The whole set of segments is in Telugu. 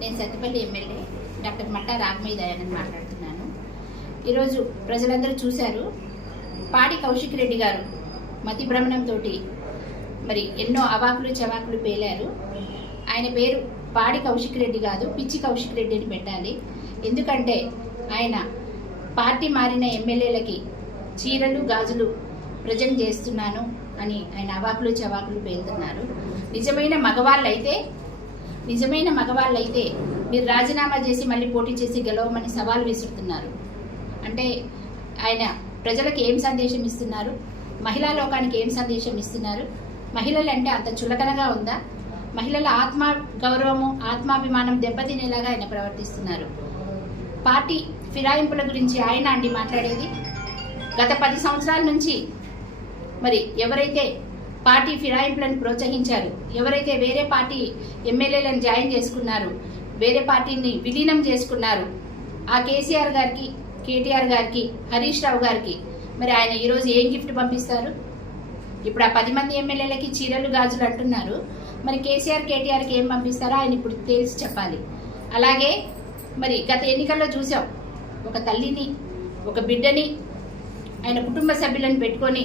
నేను సత్తిపల్లి ఎమ్మెల్యే డాక్టర్ మల్టా రాగమయ్య దయానంద్ మాట్లాడుతున్నాను. ఈరోజు ప్రజలందరూ చూశారు పాడి కౌశిక్ రెడ్డి గారు మతి భ్రమణంతో మరి ఎన్నో అవాకులు చవాకులు పేలారు. ఆయన పేరు పాడి కౌశిక్ రెడ్డి కాదు పిచ్చి కౌశిక్ రెడ్డి అని పెట్టాలి. ఎందుకంటే ఆయన పార్టీ మారిన ఎమ్మెల్యేలకి చీరలు గాజులు ప్రజెంట్ చేస్తున్నాను అని ఆయన అవాకులు చవాకులు పేలుతున్నారు. నిజమైన మగవాళ్ళైతే నిజమైన మగవాళ్ళైతే మీరు రాజీనామా చేసి మళ్ళీ పోటీ చేసి గెలవమని సవాల్ విసురుతున్నారు. అంటే ఆయన ప్రజలకు ఏం సందేశం ఇస్తున్నారు? మహిళా లోకానికి ఏం సందేశం ఇస్తున్నారు? మహిళలు అంటే అంత చులకనగా ఉందా? మహిళల ఆత్మ గౌరవము ఆత్మాభిమానం దెబ్బతినేలాగా ఆయన ప్రవర్తిస్తున్నారు. పార్టీ ఫిరాయింపుల గురించి ఆయన అండి మాట్లాడేది? గత పది సంవత్సరాల నుంచి మరి ఎవరైతే పార్టీ ఫిరాయింపులను ప్రోత్సహించారు. ఎవరైతే వేరే పార్టీ ఎమ్మెల్యేలను జాయిన్ చేసుకున్నారు వేరే పార్టీని విలీనం చేసుకున్నారు. ఆ కేసీఆర్ గారికి కేటీఆర్ గారికి హరీష్ రావు గారికి మరి ఆయన ఈరోజు ఏం గిఫ్ట్ పంపిస్తారు? ఇప్పుడు ఆ పది మంది ఎమ్మెల్యేలకి చీరలు గాజులు అంటున్నారు. మరి కేసీఆర్ కేటీఆర్కి ఏం పంపిస్తారో ఆయన ఇప్పుడు తేల్చి చెప్పాలి. అలాగే మరి గత ఎన్నికల్లో చూసాం. ఒక తల్లిని ఒక బిడ్డని ఆయన కుటుంబ సభ్యులను పెట్టుకొని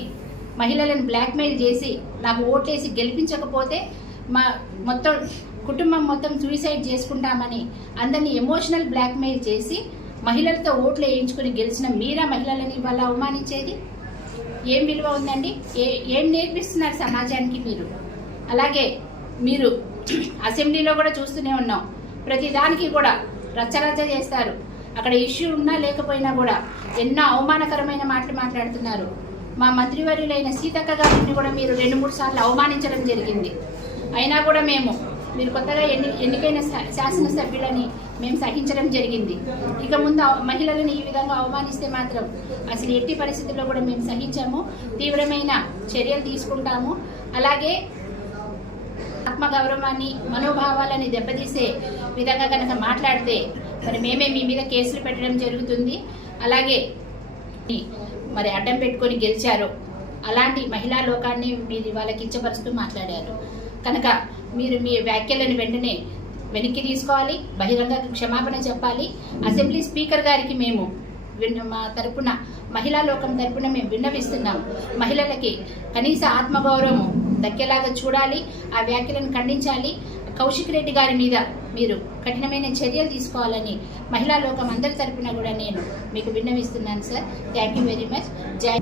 మహిళలను బ్లాక్మెయిల్ చేసి నాకు ఓట్లేసి గెలిపించకపోతే మా మొత్తం కుటుంబం మొత్తం సూసైడ్ చేసుకుంటామని అందరినీ ఎమోషనల్ బ్లాక్మెయిల్ చేసి మహిళలతో ఓట్లు వేయించుకుని గెలిచిన మీరా మహిళలని ఇవాళ అవమానించేది? ఏం విలువ ఉందండి? ఏ ఏం నేర్పిస్తున్నారు సమాజానికి మీరు? అలాగే మీరు అసెంబ్లీలో కూడా చూస్తూనే ఉన్నాం. ప్రతిదానికి కూడా రచ్చరచ్చ చేస్తారు. అక్కడ ఇష్యూ ఉన్నా లేకపోయినా కూడా ఎన్నో అవమానకరమైన మాటలు మాట్లాడుతున్నారు. మా మంత్రివర్యులైన సీతక్క గారిని కూడా మీరు రెండు మూడు సార్లు అవమానించడం జరిగింది. అయినా కూడా మేము మీరు కొత్తగా ఎన్ని ఎన్నికైన శా- శాసనసభ్యులని మేము సహించడం జరిగింది. ఇక ముందు మహిళలను ఈ విధంగా అవమానిస్తే మాత్రం అసలు ఎట్టి పరిస్థితుల్లో కూడా మేము సహించాము. తీవ్రమైన చర్యలు తీసుకుంటాము. అలాగే ఆత్మగౌరవాన్ని మనోభావాలని దెబ్బతీసే విధంగా కనుక మాట్లాడితే మరి మేమే మీ మీద కేసులు పెట్టడం జరుగుతుంది. అలాగే మరి అడ్డం పెట్టుకొని గెలిచారో. అలాంటి మహిళా లోకాన్ని మీరు వాళ్ళకి ఇచ్చపరుస్తూ మాట్లాడారు. కనుక మీరు మీ వ్యాఖ్యలను వెంటనే వెనక్కి తీసుకోవాలి బహిరంగ క్షమాపణ చెప్పాలి. అసెంబ్లీ స్పీకర్ గారికి మేము విన్న మా తరపున మహిళా లోకం తరపున మేము విన్నవిస్తున్నాం. మహిళలకి కనీస ఆత్మగౌరవం దక్కేలాగా చూడాలి ఆ వ్యాఖ్యలను ఖండించాలి. కౌశిక్ రెడ్డి గారి మీద మీరు కఠినమైన చర్యలు తీసుకోవాలని మహిళా లోకం అందరి తరఫున కూడా నేను మీకు విన్నవిస్తున్నాను sir thank you very much జై